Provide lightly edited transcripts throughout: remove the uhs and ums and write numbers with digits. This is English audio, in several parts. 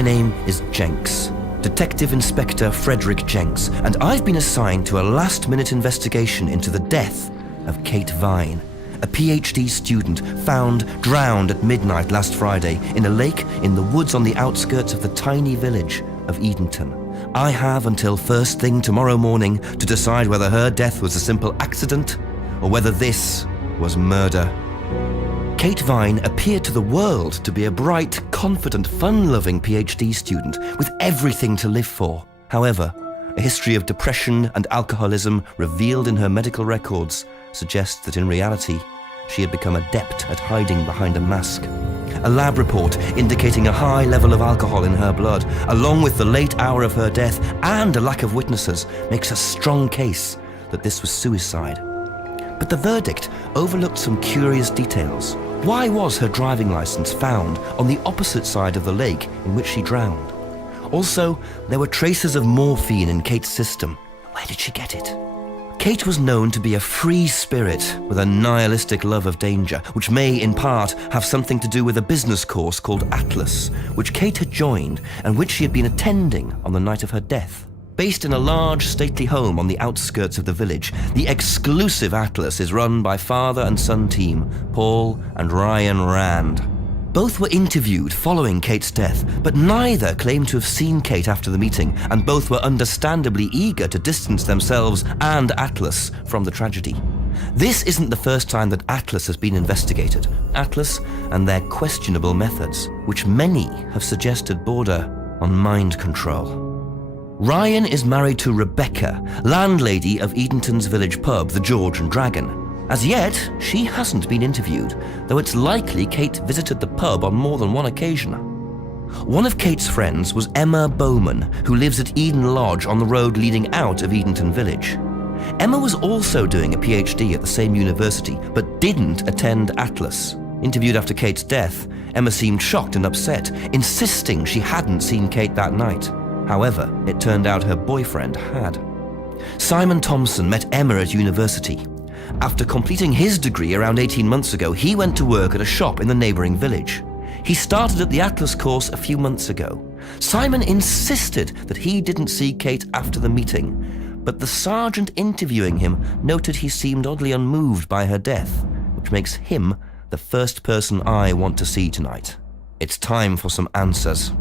My name is Jenks, Detective Inspector Frederick Jenks, and I've been assigned to a last-minute investigation into the death of Kate Vine, a PhD student found drowned at midnight last Friday in a lake in the woods on the outskirts of the tiny village of Edenton. I have until first thing tomorrow morning to decide whether her death was a simple accident or whether this was murder. Kate Vine appeared to the world to be a bright, confident, fun-loving PhD student with everything to live for. However, a history of depression and alcoholism revealed in her medical records suggests that in reality, she had become adept at hiding behind a mask. A lab report indicating a high level of alcohol in her blood, along with the late hour of her death and a lack of witnesses, makes a strong case that this was suicide. But the verdict overlooked some curious details. Why was her driving license found on the opposite side of the lake in which she drowned? Also, there were traces of morphine in Kate's system. Where did she get it? Kate was known to be a free spirit with a nihilistic love of danger, which may, in part, have something to do with a business course called Atlas, which Kate had joined and which she had been attending on the night of her death. Based in a large, stately home on the outskirts of the village, the exclusive Atlas is run by father and son team, Paul and Ryan Rand. Both were interviewed following Kate's death, but neither claimed to have seen Kate after the meeting, and both were understandably eager to distance themselves and Atlas from the tragedy. This isn't the first time that Atlas has been investigated. Atlas and their questionable methods, which many have suggested border on mind control. Ryan is married to Rebecca, landlady of Edenton's village pub, the George and Dragon. As yet, she hasn't been interviewed, though it's likely Kate visited the pub on more than one occasion. One of Kate's friends was Emma Bowman, who lives at Eden Lodge on the road leading out of Edenton Village. Emma was also doing a PhD at the same university, but didn't attend Atlas. Interviewed after Kate's death, Emma seemed shocked and upset, insisting she hadn't seen Kate that night. However, it turned out her boyfriend had. Simon Thompson met Emma at university. After completing his degree around 18 months ago, he went to work at a shop in the neighbouring village. He started at the Atlas course a few months ago. Simon insisted that he didn't see Kate after the meeting, but the sergeant interviewing him noted he seemed oddly unmoved by her death, which makes him the first person I want to see tonight. It's time for some answers.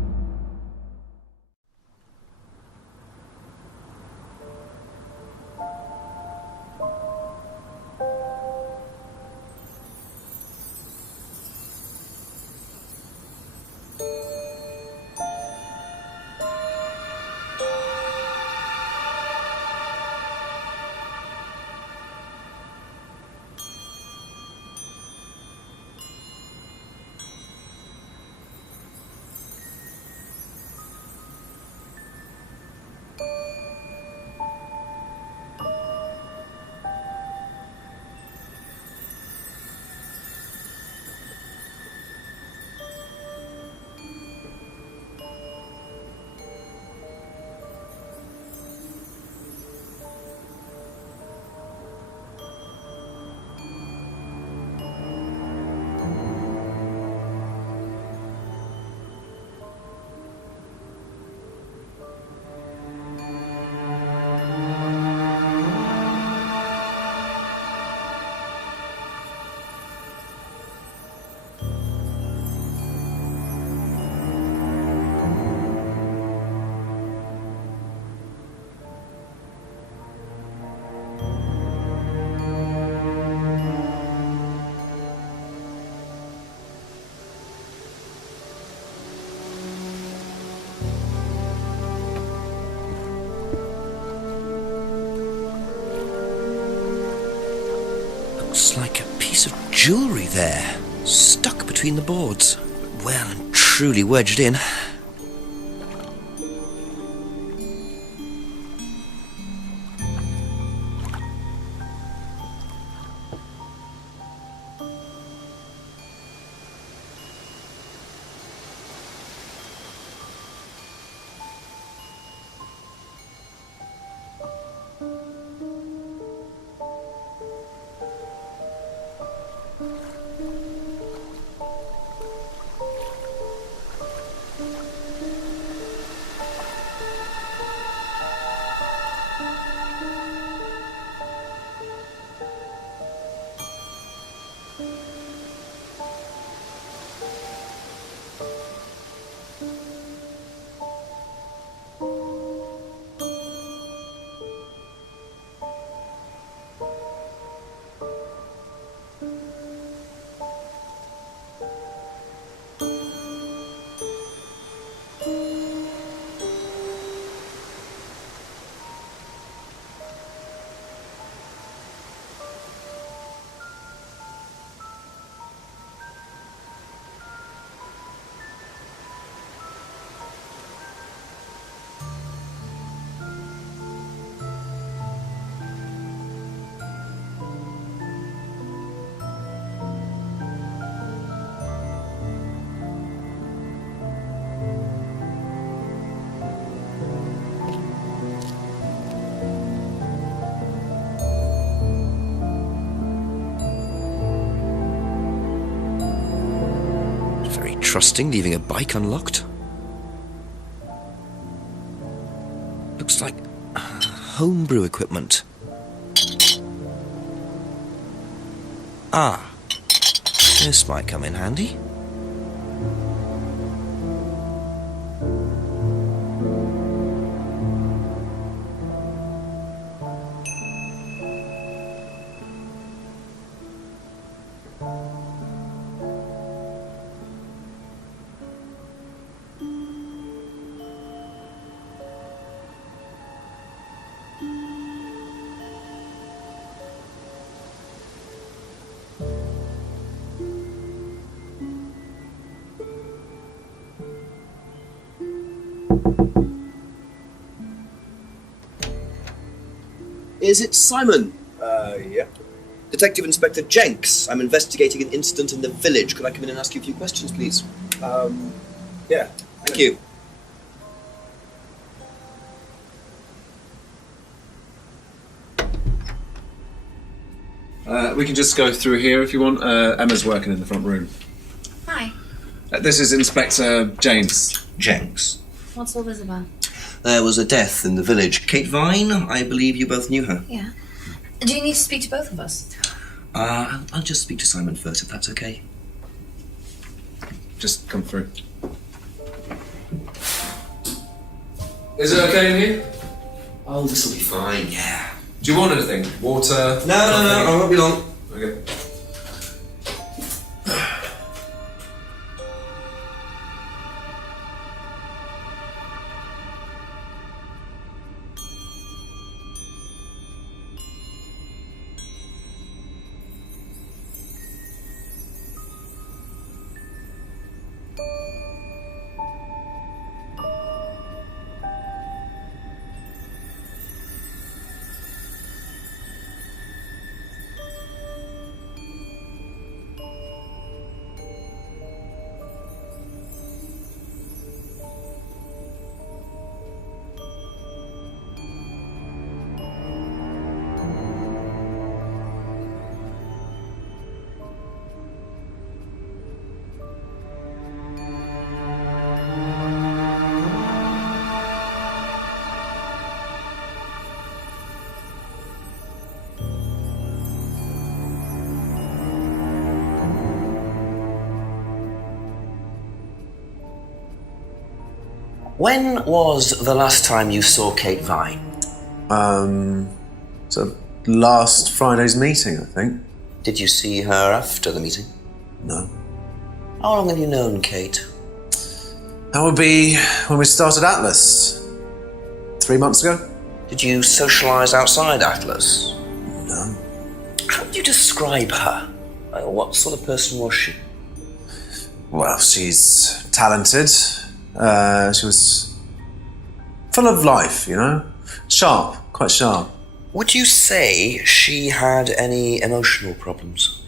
Looks like a piece of jewellery there, stuck between the boards. Well and truly wedged in. trusting, leaving a bike unlocked. Looks like homebrew equipment. Ah, this might come in handy. Is it Simon? Yeah. Detective Inspector Jenks. I'm investigating an incident in the village. Could I come in and ask you a few questions, please? Yeah. Thank you. We can just go through here if you want. Emma's working in the front room. Hi. This is Inspector James. Jenks. What's all this about? There was a death in the village. Kate Vine, I believe you both knew her. Yeah. Do you need to speak to both of us? I'll just speak to Simon first, if that's okay. Just come through. Is it okay in here? Oh, this will be fine, yeah. Do you want anything? Water? No, I won't be long. Okay. When was the last time you saw Kate Vine? So last Friday's meeting, I think. Did you see her after the meeting? No. How long have you known Kate? That would be when we started Atlas. 3 months ago? Did you socialise outside Atlas? No. How would you describe her? What sort of person was she? Well, she's talented. She was full of life, you know? Sharp, quite sharp. Would you say she had any emotional problems?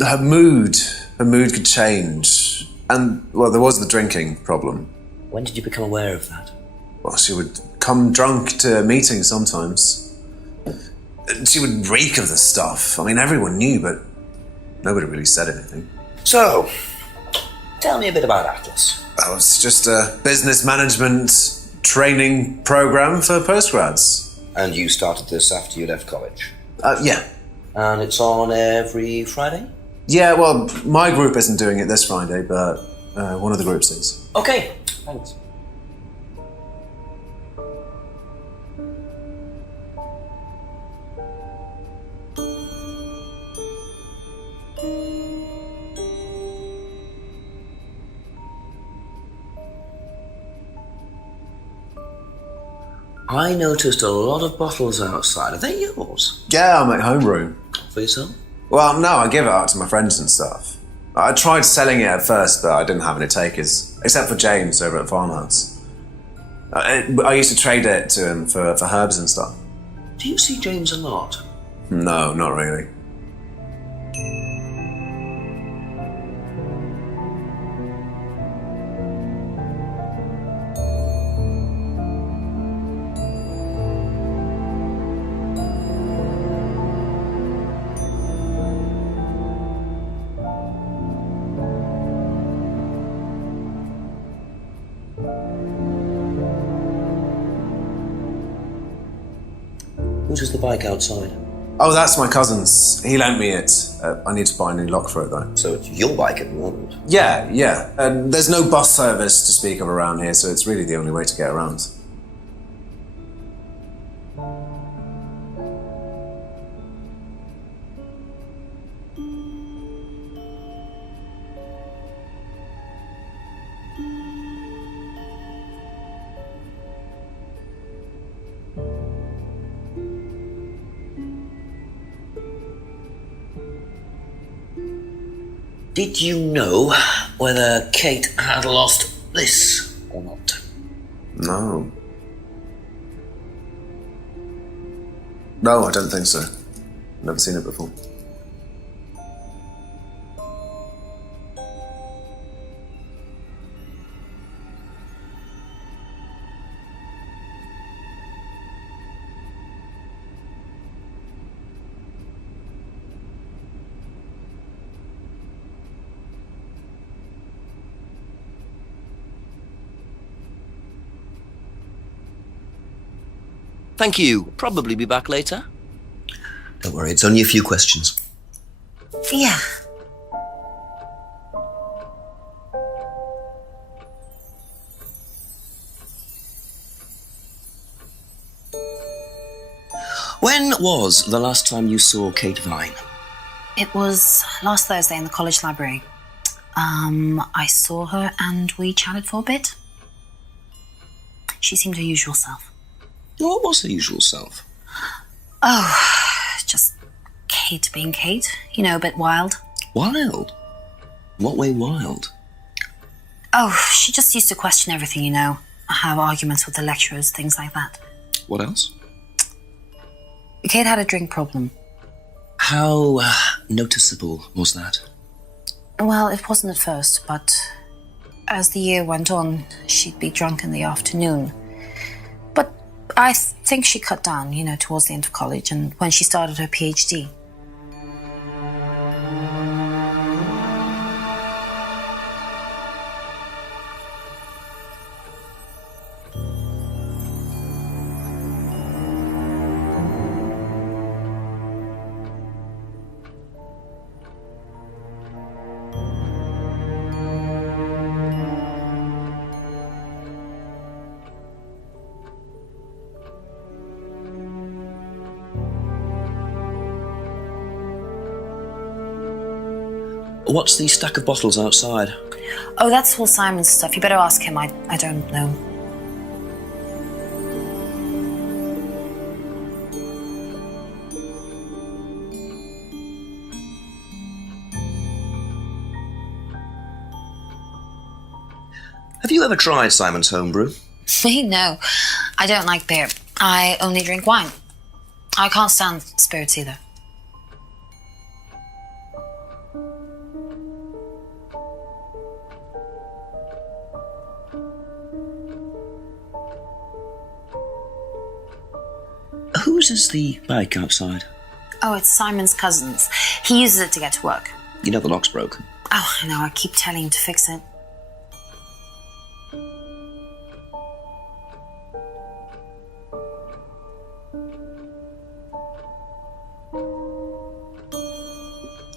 Her mood could change. And, well, there was the drinking problem. When did you become aware of that? Well, she would come drunk to meetings sometimes. She would reek of the stuff. I mean, everyone knew, but nobody really said anything. So, tell me a bit about Atlas. Well, it's just a business management training program for postgrads. And you started this after you left college? Yeah. And it's on every Friday? Yeah, well, my group isn't doing it this Friday, but one of the groups is. Okay, thanks. I noticed a lot of bottles outside. Are they yours? Yeah, I make homebrew. For yourself? Well, no, I give it out to my friends and stuff. I tried selling it at first, but I didn't have any takers, except for James over at Farmhouse. I used to trade it to him for herbs and stuff. Do you see James a lot? No, not really. Whose is the bike outside? Oh, that's my cousin's. He lent me it. I need to buy a new lock for it, though. So it's your bike at the moment? Yeah. There's no bus service to speak of around here, so it's really the only way to get around. Did you know whether Kate had lost this or not? No. No, I don't think so. Never seen it before. Thank you. Probably be back later. Don't worry, it's only a few questions. Yeah. When was the last time you saw Kate Vine? It was last Thursday in the college library. I saw her and we chatted for a bit. She seemed her usual self. What was her usual self? Oh, just Kate being Kate. You know, a bit wild. Wild? What way wild? Oh, she just used to question everything, you know. Have arguments with the lecturers, things like that. What else? Kate had a drink problem. How noticeable was that? Well, it wasn't at first, but as the year went on, she'd be drunk in the afternoon. But I think she cut down, you know, towards the end of college and when she started her PhD. What's the stack of bottles outside? Oh, that's all Simon's stuff. You better ask him. I don't know. Have you ever tried Simon's homebrew? Me? No. I don't like beer. I only drink wine. I can't stand spirits either. Whose is the bike outside? Oh, it's Simon's cousin's. He uses it to get to work. You know the lock's broken. Oh, I know. I keep telling him to fix it.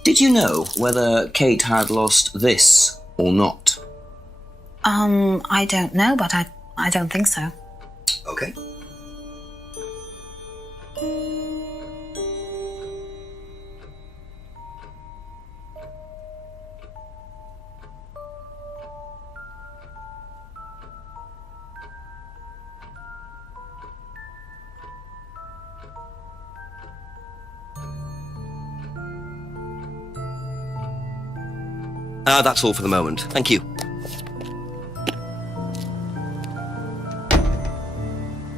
Did you know whether Kate had lost this or not? I don't know, but I don't think so. Okay. That's all for the moment. Thank you.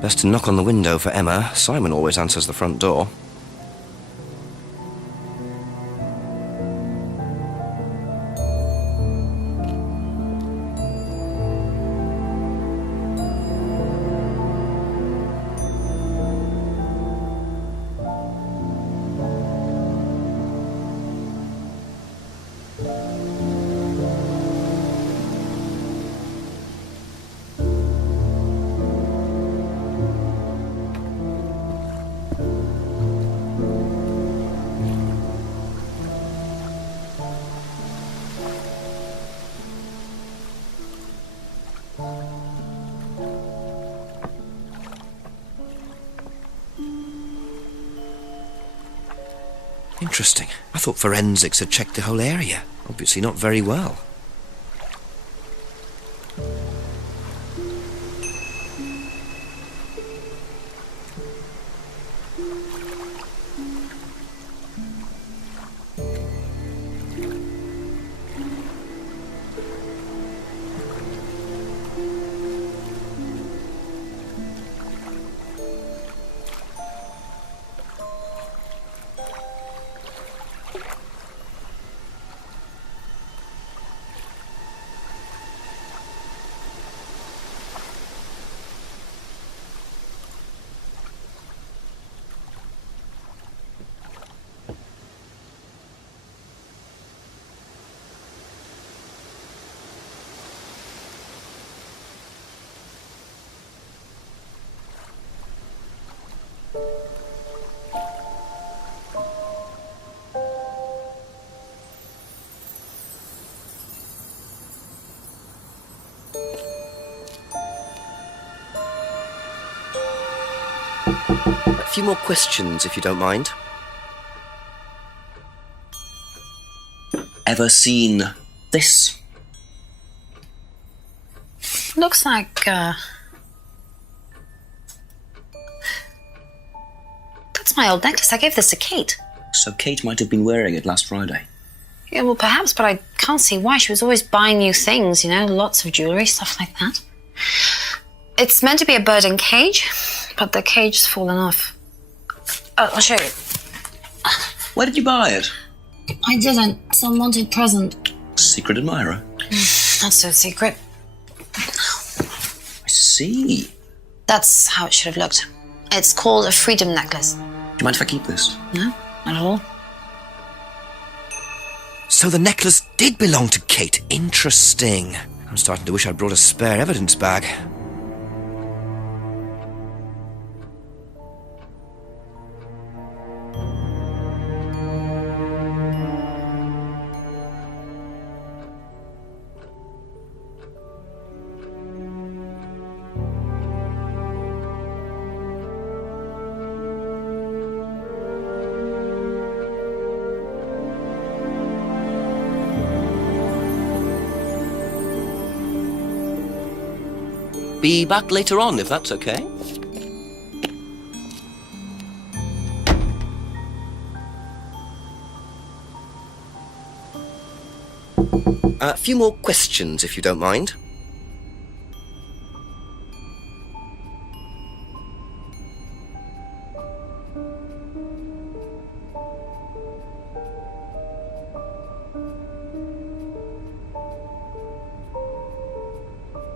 Best to knock on the window for Emma. Simon always answers the front door. Interesting. I thought forensics had checked the whole area. Obviously not very well. A few more questions, if you don't mind. Ever seen this? Looks like, that's my old necklace. I gave this to Kate. So Kate might have been wearing it last Friday. Yeah, well, perhaps, but I can't see why. She was always buying new things, you know, lots of jewellery, stuff like that. It's meant to be a bird in cage, but the cage's fallen off. I'll show you. Where did you buy it? I didn't. Some wanted present. Secret admirer. Not so secret. I see. That's how it should have looked. It's called a freedom necklace. Do you mind if I keep this? No, not at all. So the necklace did belong to Kate. Interesting. I'm starting to wish I'd brought a spare evidence bag. Be back later on, if that's okay. A few more questions, if you don't mind.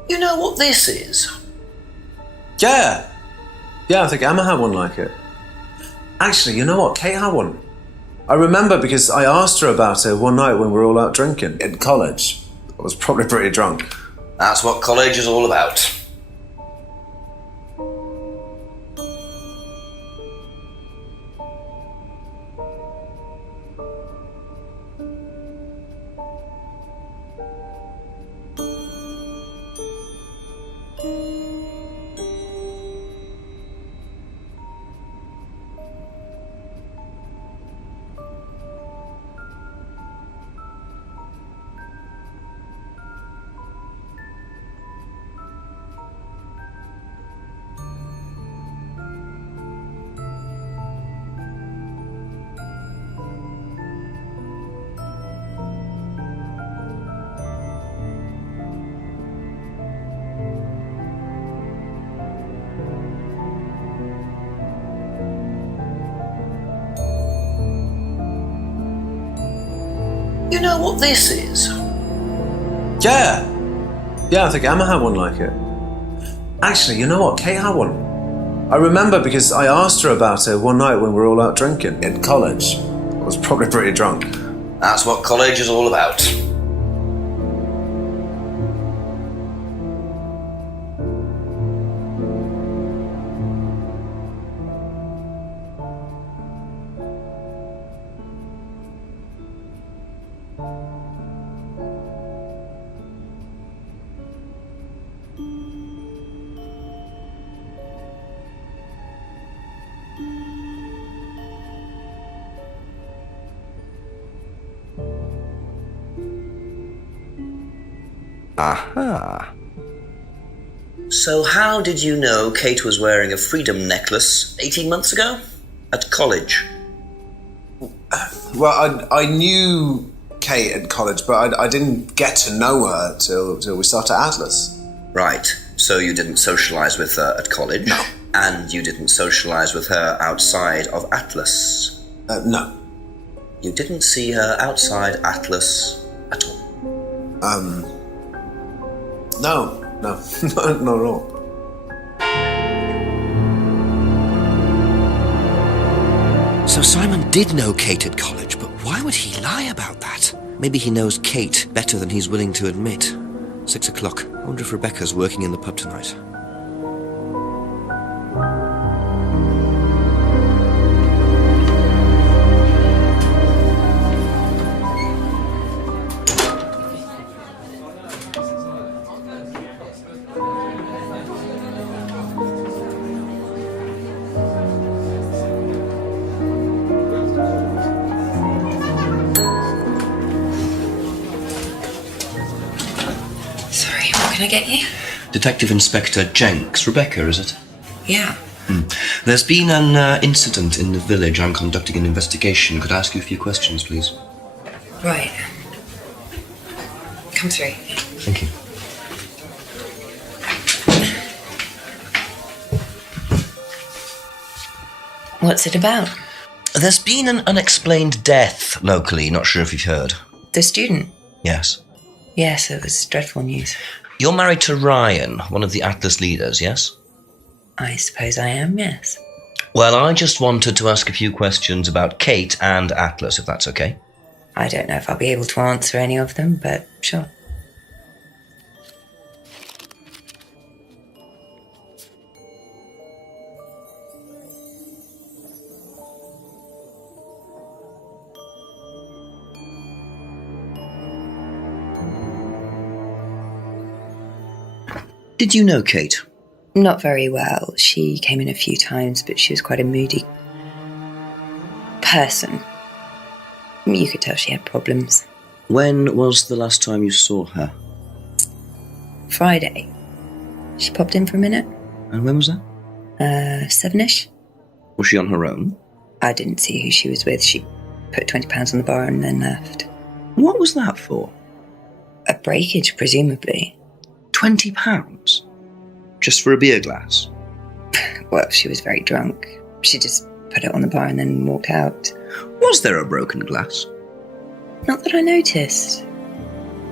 You know what this is? Yeah, I think Emma had one like it. Actually, you know what? Kate had one. I remember because I asked her about it one night when we were all out drinking in college. I was probably pretty drunk. That's what college is all about. You know what this is? Yeah, I think Emma had one like it. Actually, you know what? Kate had one. I remember because I asked her about it one night when we were all out drinking in college. I was probably pretty drunk. That's what college is all about. Aha. So how did you know Kate was wearing a freedom necklace 18 months ago? At college? Well, I knew Kate at college, but I didn't get to know her till we started Atlas. Right. So you didn't socialise with her at college? No. And you didn't socialise with her outside of Atlas? No. You didn't see her outside Atlas at all? No, not at all. So Simon did know Kate at college, but why would he lie about that? Maybe he knows Kate better than he's willing to admit. 6 o'clock. I wonder if Rebecca's working in the pub tonight. Can I get you? Detective Inspector Jenks. Rebecca, is it? Yeah. There's been an incident in the village. I'm conducting an investigation. Could I ask you a few questions, please? Right. Come through. Thank you. What's it about? There's been an unexplained death locally. Not sure if you've heard. The student? Yes. Yes, it was dreadful news. You're married to Ryan, one of the Atlas leaders, yes? I suppose I am, yes. Well, I just wanted to ask a few questions about Kate and Atlas, if that's okay. I don't know if I'll be able to answer any of them, but sure. Did you know Kate? Not very well. She came in a few times, but she was quite a moody person. You could tell she had problems. When was the last time you saw her? Friday. She popped in for a minute. And when was that? 7ish. Was she on her own? I didn't see who she was with. She put £20 on the bar and then left. What was that for? A breakage, presumably. £20? Just for a beer glass? Well, she was very drunk. She just put it on the bar and then walked out. Was there a broken glass? Not that I noticed.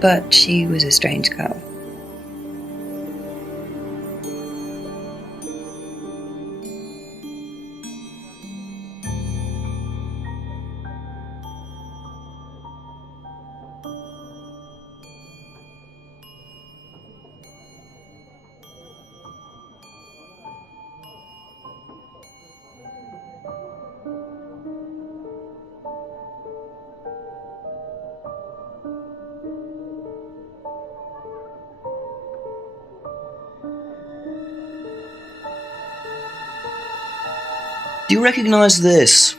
But she was a strange girl. Do you recognise this?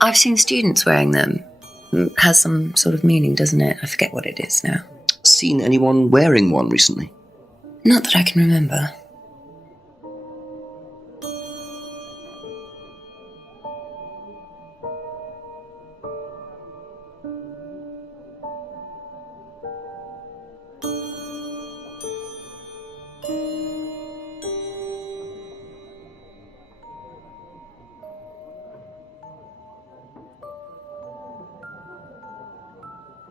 I've seen students wearing them. It has some sort of meaning, doesn't it? I forget what it is now. Seen anyone wearing one recently? Not that I can remember.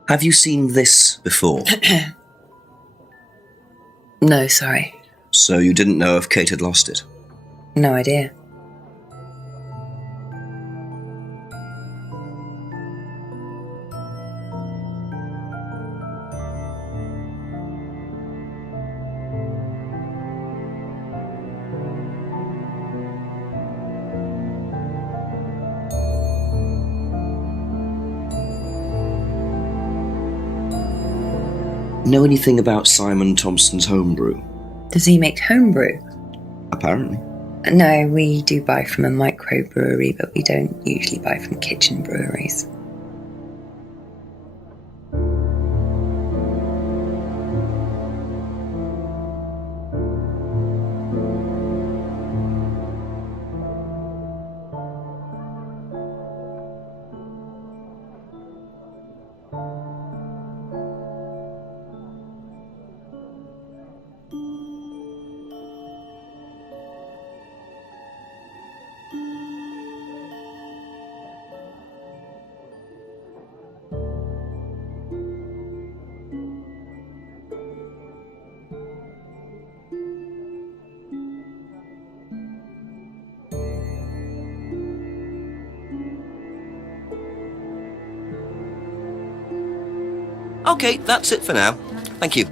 Have you seen this before? No, sorry. So you didn't know if Kate had lost it? No idea. Know anything about Simon Thompson's homebrew? Does he make homebrew? Apparently. No, we do buy from a microbrewery, but we don't usually buy from kitchen breweries. Okay, that's it for now. Thank you.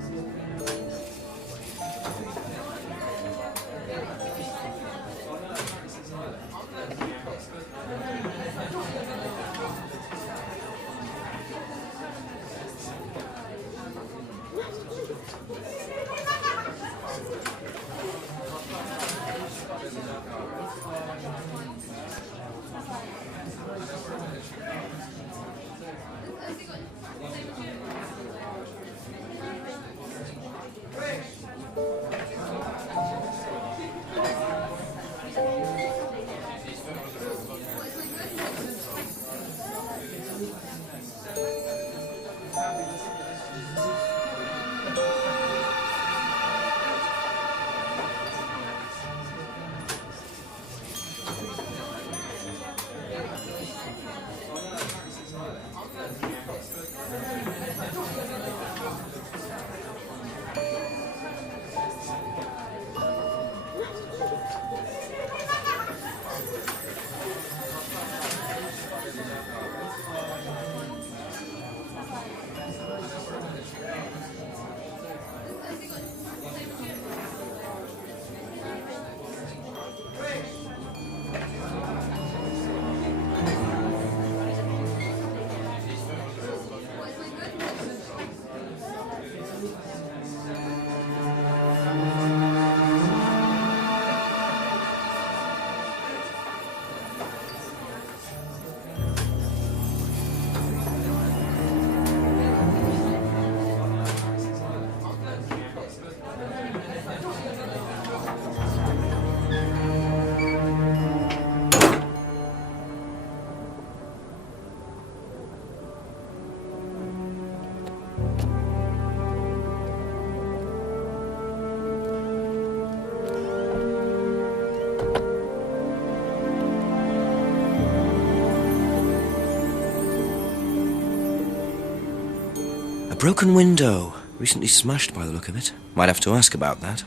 Broken window. Recently smashed by the look of it. Might have to ask about that.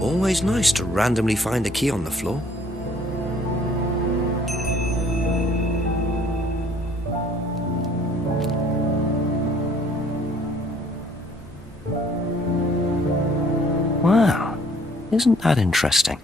Always nice to randomly find a key on the floor. Wow, isn't that interesting?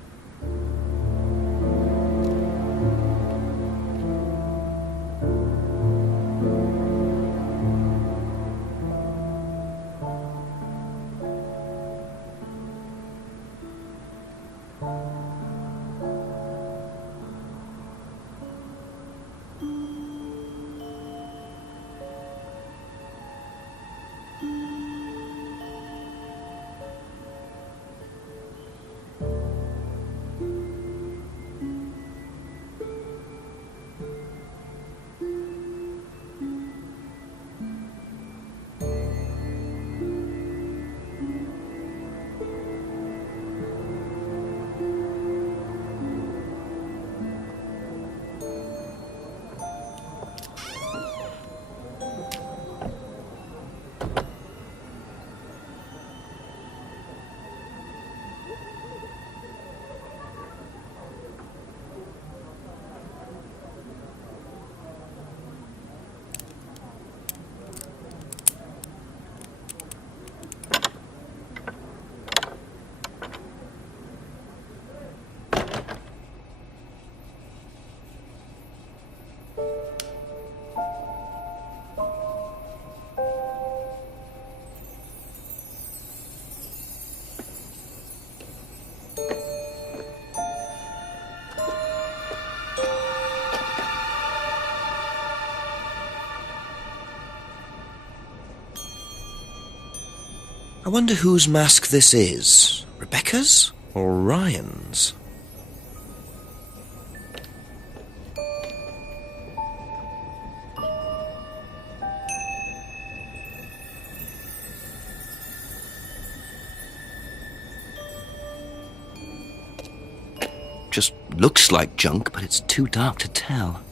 I wonder whose mask this is. Rebecca's or Ryan's? Just looks like junk, but it's too dark to tell.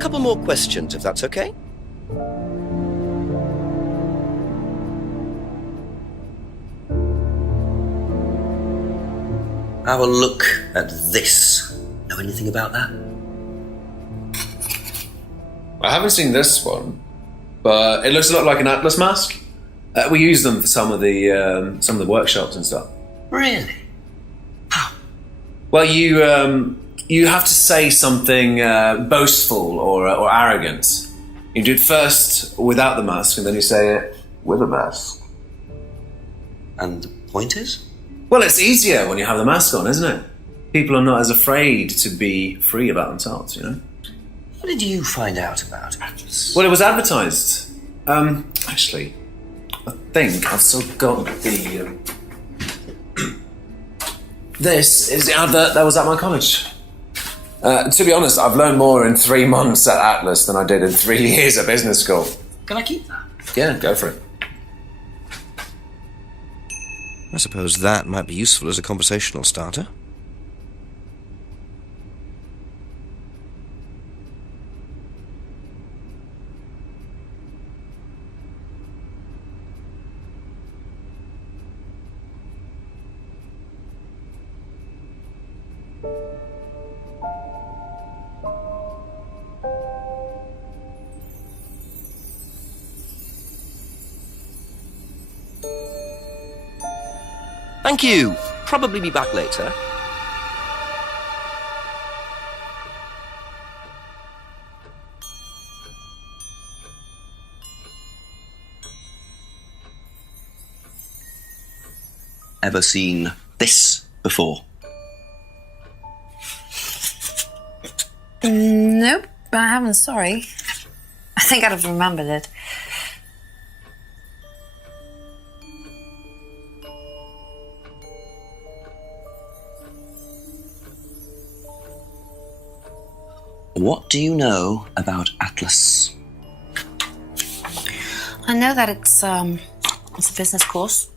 Couple more questions, if that's okay? Have a look at this. Know anything about that? I haven't seen this one, but it looks a lot like an Atlas mask. We use them for some of the workshops and stuff. Really? How? Well, you have to say something boastful or arrogant. You do it first without the mask, and then you say it with a mask. And the point is? Well, it's easier when you have the mask on, isn't it? People are not as afraid to be free about themselves, you know? What did you find out about Atlas? Well, it was advertised. Actually, I think I've still got the... This is the advert that was at my college. To be honest, I've learned more in 3 months at Atlas than I did in 3 years at business school. Can I keep that? Yeah, go for it. I suppose that might be useful as a conversational starter. Thank you. Probably be back later. ever seen this before? Nope, I haven't, sorry. I think I'd have remembered it. What do you know about Atlas? I know that it's a business course.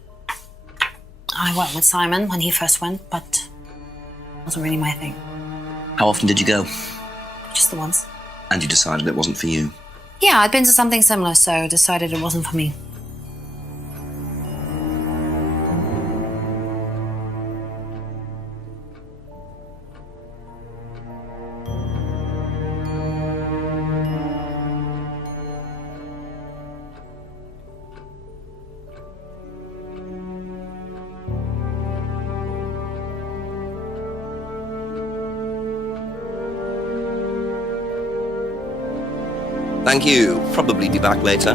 I went with Simon when he first went, but it wasn't really my thing. How often did you go? Just the once. And you decided it wasn't for you? Yeah, I'd been to something similar, so decided it wasn't for me. Thank you. Probably be back later.